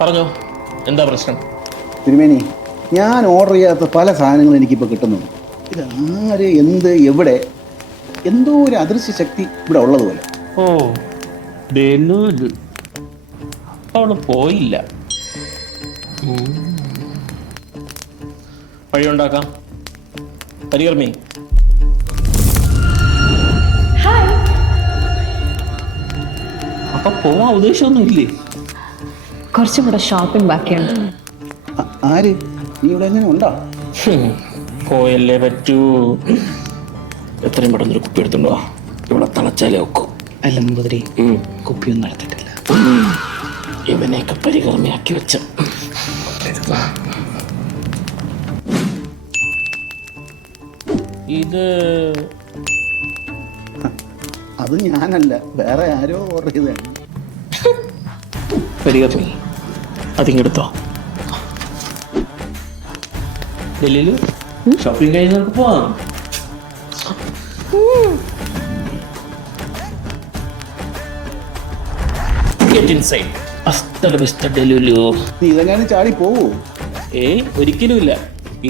പറഞ്ഞോ, എന്താ പ്രശ്നം? തിരുമേനി, ഞാൻ ഓർഡർ ചെയ്യാത്ത പല സാധനങ്ങളും എനിക്കിപ്പോൾ കിട്ടുന്നുണ്ട്. ഇത് ആര്, എന്ത്, എവിടെ, എന്തോ ഒരു അദൃശ്യ ശക്തി ഇവിടെ ഉള്ളതുപോലെ. ഓ, ഡെലൂല് അവള് പോയില്ല. വഴിയുണ്ടാക്കാം. പരികർമ്മി, അപ്പൊ പോവാൻ ഉദ്ദേശമൊന്നും ഇല്ലേ? കുറച്ചും കൂടെ ഷോപ്പിംഗ് ബാക്കിയുണ്ട്. ആര്, നീ ഇവിടെ എങ്ങനെ ഉണ്ടോ? പോയല്ലേ പറ്റൂ. എത്രയും പെട്ടെന്നൊരു കുപ്പി എടുത്തുണ്ടോ, ഇവിടെ തളച്ചാലേ ഒക്കും. അല്ല മുമ്പതിരി, കുപ്പിയൊന്നും നടത്തിട്ടില്ല. ഇവനെയൊക്കെ പരികർമ്മയാക്കി വെച്ച. ഇത് അത് ഞാനല്ല, വേറെ ആരോ ഓർഡർ ചെയ്തതാണ്. പരികർമ്മി, അതിങ്ങെടുത്തോ. ഡൽഹിയിൽ ഷോപ്പിംഗ് കഴിഞ്ഞ് നമുക്ക് പോവാം. Get inside. Hasta la vista, Delulu. നീ ഇതെങ്ങാനും ചാടി പോവോ? ഒരിക്കലും ഇല്ല.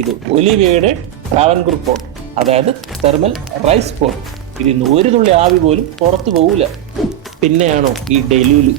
ഇത് ഒലിവിയയുടെ ട്രാവൻകൂർ പോർട്ട്, അതായത് തെർമൽ റൈസ് പോർട്ട്. ഇതിൽ നിന്ന് ഒരു തുള്ളി ആവി പോലും പുറത്തു പോവില്ല. പിന്നെയാണോ ഈ ഡെലൂലു?